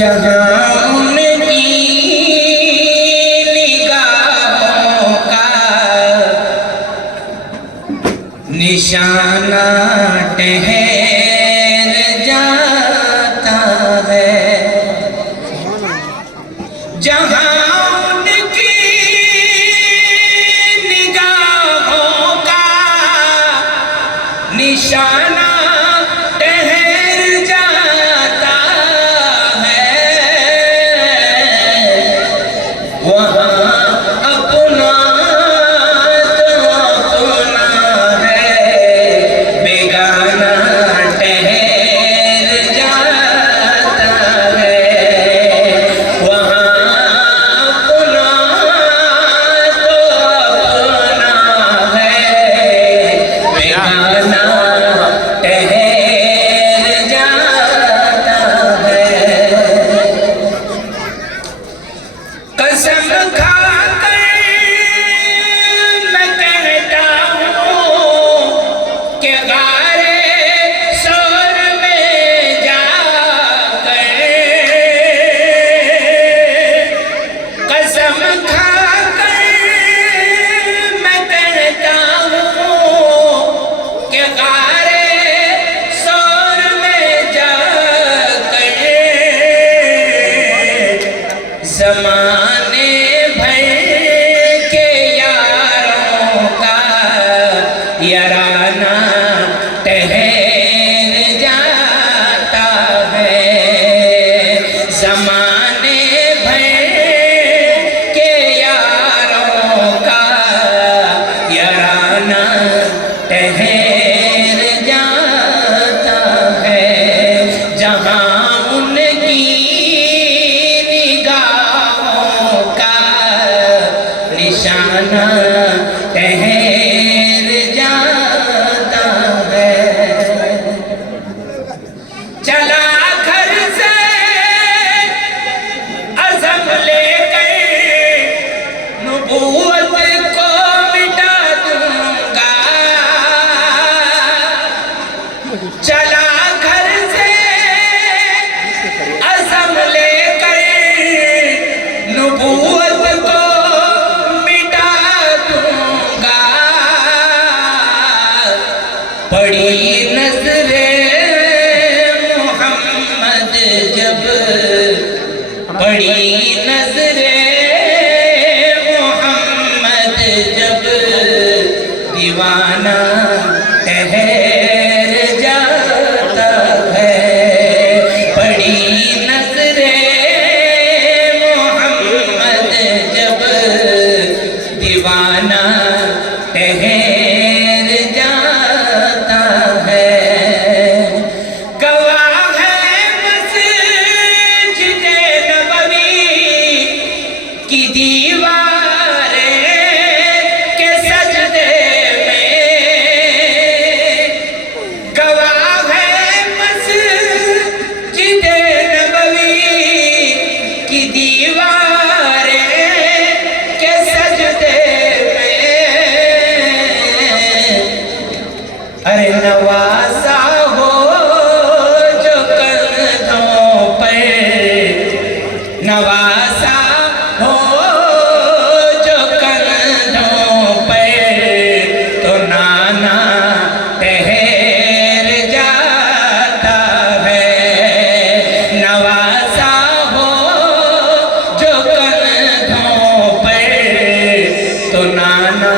जहाँ उनकी निगाहों का निशाना ठहर जाता है, जहाँ उनकी निगाहों का निशाना ज़माने भर के यारों का याराना ठहर जाता है, ज़माने भर के यारों का याराना ठहर जाता है, जहाँ निशाना ठहर जाता है। चला घर से अज़म लेकर नबूवत को मिटा दूंगा, चला घर से अज़म लेकर नबूवत बड़ी नज़रे मोहम्मद जब, बड़ी नज़रे मोहम्मद जब दीवाना ठहर जाता है, बड़ी नज़रे मोहम्मद जब दीवाना ठहर की दीवारें के सजदे में, गवाह है मस्जिद नबवी की दीवारें के सजदे में। अरे नवासा हो जो कंधों पर, नवासा हो जो कंधों पर, तो नाना ठहर जाता है, नवासा हो जो कंधों पर, तो नाना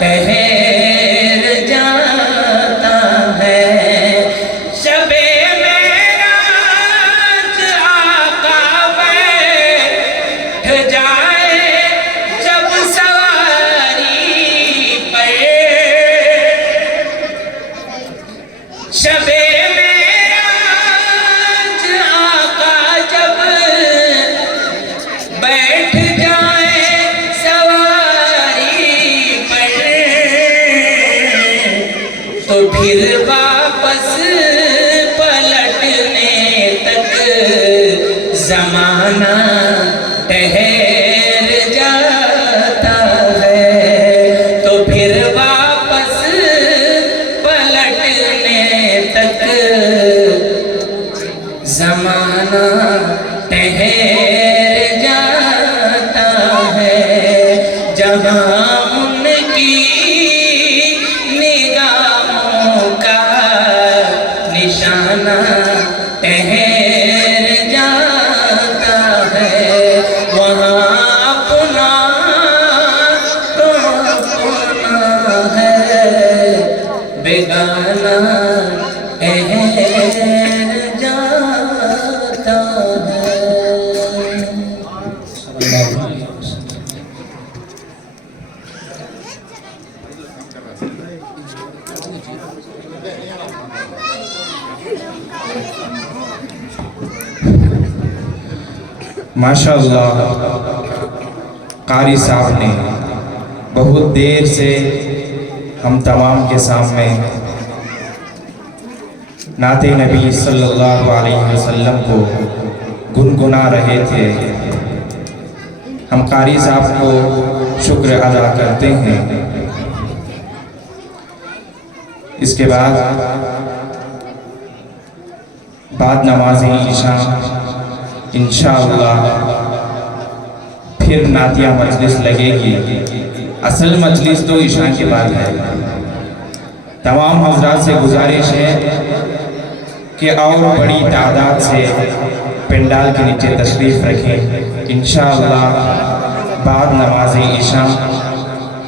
ठहर जाता है। शबे जाए जब सवारी पे, शबे में आज आका जब बैठ जाए सवारी पर, तो फिर वापस पलटने तक ज़माना ठहर जाता है, तो फिर वापस पलटने तक ज़माना बेगाना ठहर जाता है, वहाँ अपना तो अपना है, बेगाना ठहर जाता है। माशाअल्लाह, कारी साहब ने बहुत देर से हम तमाम के सामने नाते नबी सल्लल्लाहु अलैहि वसल्लम को गुनगुना रहे थे। हम कारी साहब को शुक्र अदा करते हैं। इसके बाद नमाज़ इशा इंशाअल्लाह फिर नातिया मजलिस लगेगी। असल मजलिस तो इशा के बाद है। तमाम हजरात से गुजारिश है कि और बड़ी तादाद से पंडाल के नीचे तशरीफ़ रखें। इंशाअल्लाह बाद नमाज इशा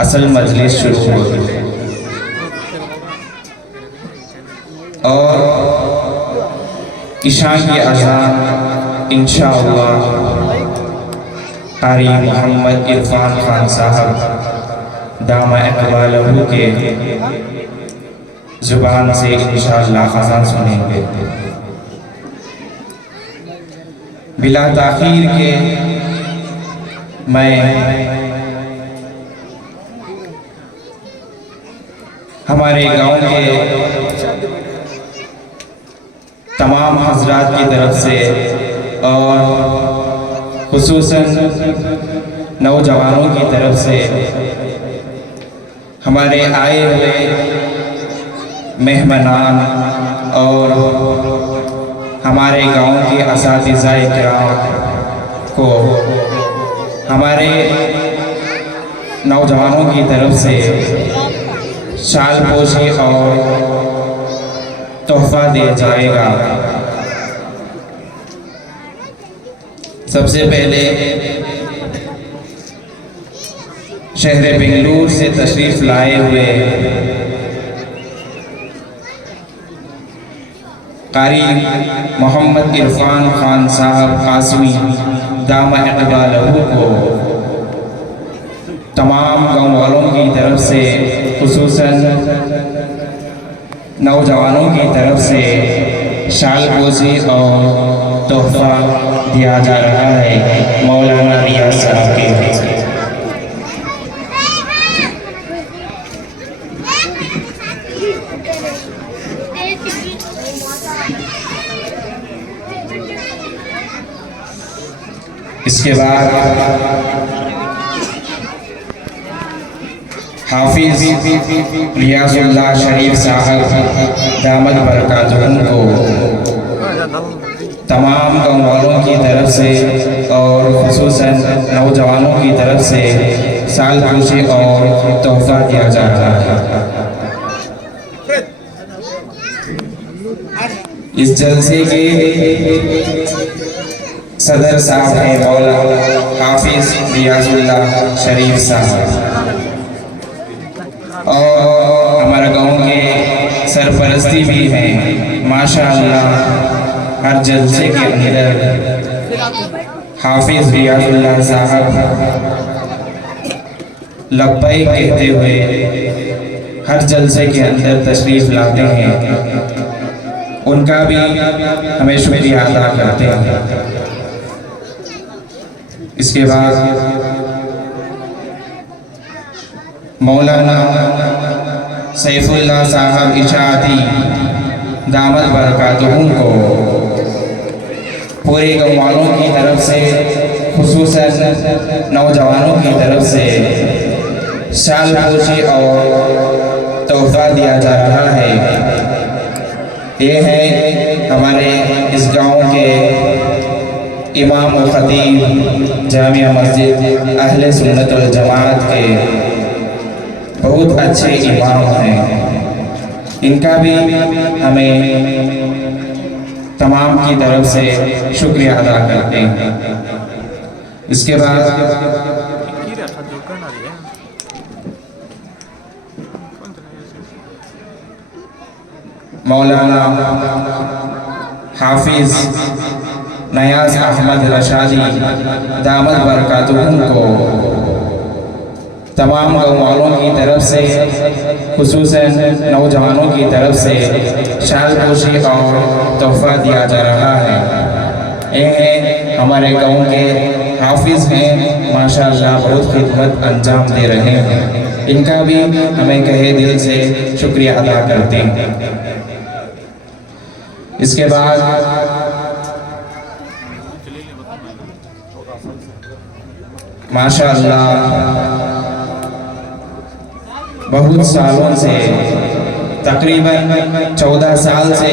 असल मजलिस शुरू होगी और इशा की अज़ान इंशाअल्लाह कारी मोहम्मद इरफान खान साहब दामा इक़बालहू के ज़ुबान से इंशाअल्लाह अज़ान सुनेंगे। बिला ताख़ीर के मैं हमारे गांव के तमाम हजरात की तरफ से और खुसूसन नौजवानों की तरफ से हमारे आए हुए मेहमानान और हमारे गांव के असातिज़ाए किराम को हमारे नौजवानों की तरफ से शाल पोशी और तोहफा दिया जाएगा। सबसे पहले शहर बेंगलुरु से तशरीफ़ लाए हुए कारी मोहम्मद इरफान खान साहब कासमी दामा इक़बालहू को तमाम गाँव वालों की तरफ से खुसूसन नौजवानों की तरफ से शाल पोशी और तोहफा दिया जा रहा है मौलाना रियाज साहब के। इसके बाद हाफिज रियाजुल्लाह शरीफ साहब दामद बरकातुहू को तमाम गाँव वालों की तरफ से और खुसूसन नौजवानों की तरफ से साल पोशी और तोहफा दिया जा रहा है। इस जलसे के सदर साहब हैं मौलाना हाफिज रियाजुल्लाह शरीफ साहब और हमारे गांव के सरपरस्ती भी हैं। माशाअल्लाह हर जलसे के अंदर हाफिज रियाजुल्लाह साहब लब्बैक कहते हुए हर जलसे के अंदर तशरीफ़ लाते हैं। उनका भी हमें शुक्रिया अदा करते हैं। इसके बाद मौलाना सैफुल्लाह साहब इशाअती दामद बरकातुहू को पूरे गाँव वालों की तरफ से खुसूसन नौजवानों की तरफ से शाल पोशी और तोहफा दिया जा रहा है। ये है हमारे इस गांव के इमाम व खतीब जामिया मस्जिद अहले सुन्नत वल जमात के बहुत अच्छे इमाम हैं। इनका भी हमें तमाम की तरफ से शुक्रिया अदा करते हैं। इसके बाद मौलाना हाफिज नयाज अहमद रशादी दामद बरकातुहुम को तमाम गाँव वालों की तरफ से, खुसूसन नौजवानों की तरफ से शाल पोशी और तोहफा दिया जा रहा है। ये हैं हमारे गाँव के हाफिज हैं, माशाअल्लाह बहुत खिदमत अंजाम दे रहे हैं। इनका भी हमें कहे दिल से शुक्रिया अदा करते हैं। इसके बाद माशाअल्लाह बहुत सालों से, तकरीबन 14 साल से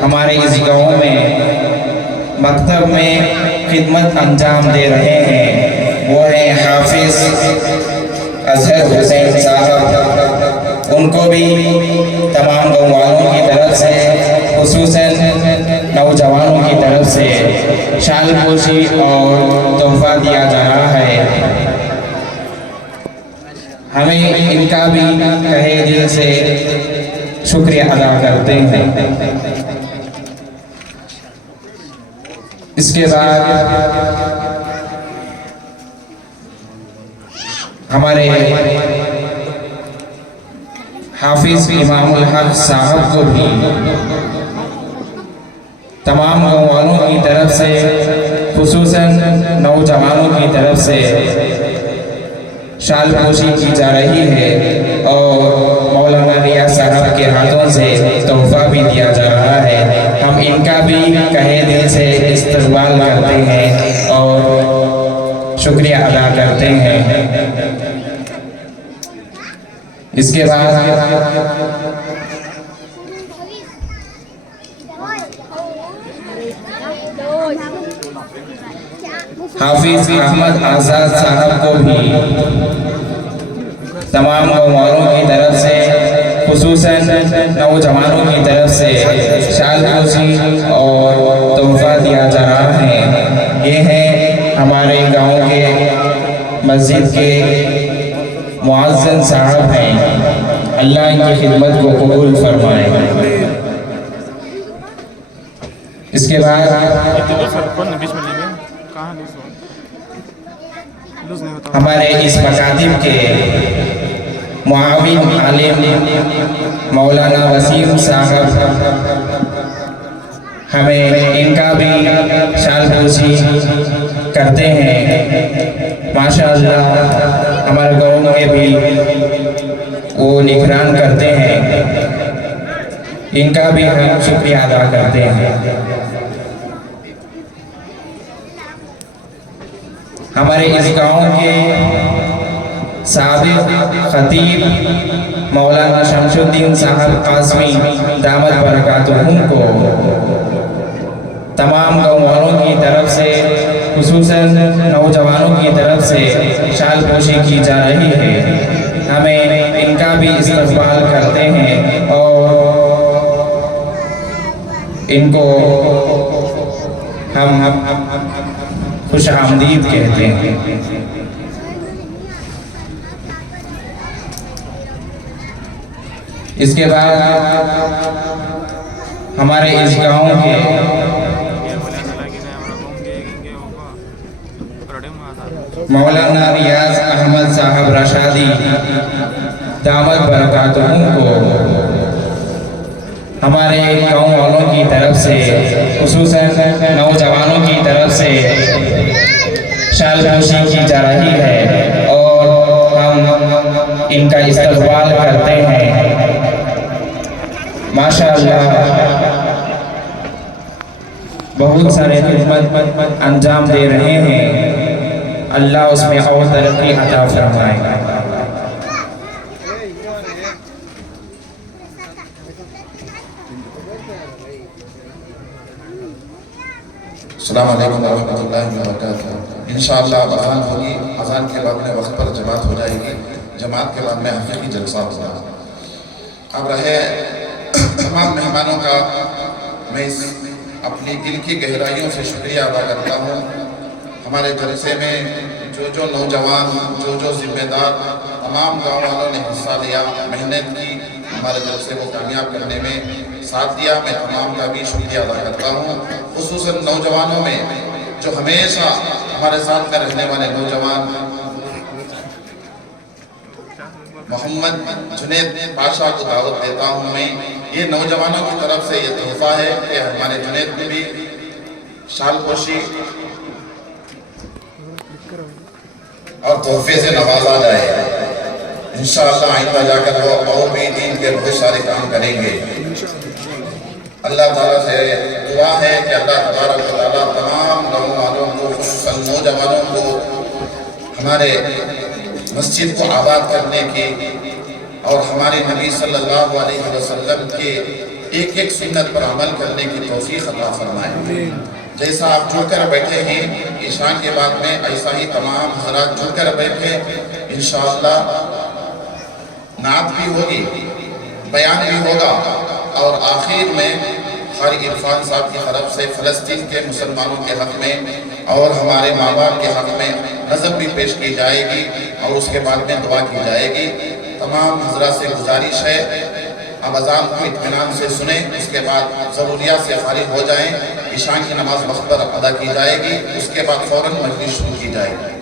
हमारे इस गांव में मकतब में खिदमत अंजाम दे रहे हैं। वो हैं हाफिज अजहर हुसैन साहब। उनको भी तमाम गाँव वालों की तरफ से, खुसूसन नौजवानों की तरफ से शाल पोशी और तोहफा दिया जा रहा है। हमें इनका भी कहे दिल से शुक्रिया अदा करते हैं। इसके बाद हमारे हाफिज इमामुल हक साहब को भी तमाम गाँव वालों की तरफ से, खुसूसन नौजवानों की तरफ से शाल पोशी की जा रही है और मौलाना रियाज साहब के हाथों से तोहफा भी दिया जा रहा है। हम इनका भी कहे दिल से इस्तकबाल करते हैं और शुक्रिया अदा करते हैं। इसके बाद हाफिज अहमद आज़ाद साहब को भी तमाम गाँव वालों की तरफ से, खुसूसन नौजवानों की तरफ से शाल पोशी और तोहफा दिया जा रहा है। ये हैं हमारे गांव के मस्जिद के मुअज्जिन साहब हैं। अल्लाह इनकी खिदमत को कबूल फरमाए। इसके बाद हमारे इस मकातिब के मुआविन आलिम मौलाना वसीम साहब, हमें इनका भी शाल पोशी करते हैं। माशाअल्लाह हमारे गाँव में भी वो निगरान करते हैं। इनका भी हम शुक्रिया अदा करते हैं। हमारे इस गांव के साबिक खतीब मौलाना शमशुद्दीन साहब कासमी दामद बरकातुहुम को तमाम गाँव वालों की तरफ से, खुसूसन नौजवानों की तरफ से शाल पोशी की जा रही है। हमें इनका भी इस्तकबाल करते हैं और इनको हम खुश आमदीद कहते हैं। इसके बाद हमारे इस गांव के मौलाना रियाज अहमद साहब रशादी दामद बरकातुहुम को हमारे गाँव वालों की तरफ से, खुसूसन नौजवानों की तरफ से शाल पोशी की जा रही है और हम इनका इस्तकबाल करते हैं। माशाअल्लाह बहुत सारे खिदमत अंजाम दे रहे हैं। अल्लाह उसमें और तरक्की अता फरमाए। अस्सलाम वालेकुम रहमतुल्लाहि व बरकातुहू। इंशाअल्लाह अज़ान होगी, अज़ान के बाद में वक्त पर जमात हो जाएगी, जमात के बाद में हकीकी जलसा होगा। अब रहे तमाम मेहमानों का, मैं इस अपनी दिल की गहराइयों से शुक्रिया अदा करता हूँ। हमारे जलसे में जो नौजवान जो जिम्मेदार तमाम गाँव वालों ने हिस्सा लिया, मेहनत की, हमारे जलसे को कामयाब करने में साथ दिया, मैं तमाम का भी शुक्रिया अदा करता हूँ। खुसूसन नौजवानों में जो हमेशा हमारे साथ में रहने वाले नौजवान मोहम्मद जुनैद पाशा को दावत देता हूँ मैं। ये नौजवानों की तरफ से ये तोहफा है कि हमारे जुनैद में भी शालपोशी और तोहफे से नवाजा जाए। इंशाअल्लाह आइंदा जाकर वो और भी दीन के बहुत सारे काम करेंगे। अल्लाह ताला से दुआ है कि अल्लाह तबारक व तआला तमाम गाँव वालों को, खुसूसन नौजवानों को हमारे मस्जिद को आबाद करने की और हमारे नबी सल्लल्लाहु अलैहि वसल्लम के एक एक सुन्नत पर अमल करने की तौफीक अता फरमाए। जैसा आप जुड़कर बैठे हैं ईशा के बाद में, ऐसा ही तमाम हज़रात जुड़कर बैठे। इंशाअल्लाह नात भी होगी, बयान भी होगा और आखिर में कारी इरफान साहब की तरफ से फ़लस्तीन के मुसलमानों के हक़ में और हमारे माँ बाप के हक़ में नज़म भी पेश की जाएगी और उसके बाद में दुआ की जाएगी। तमाम हज़रात से गुजारिश है अब अज़ान को इत्मीनान से सुने, उसके बाद ज़रूरियात से फारिग हो जाएं। ईशा की नमाज़ वक्त पर अदा की जाएगी, उसके बाद फ़ौरन मजलिस शुरू की जाएगी।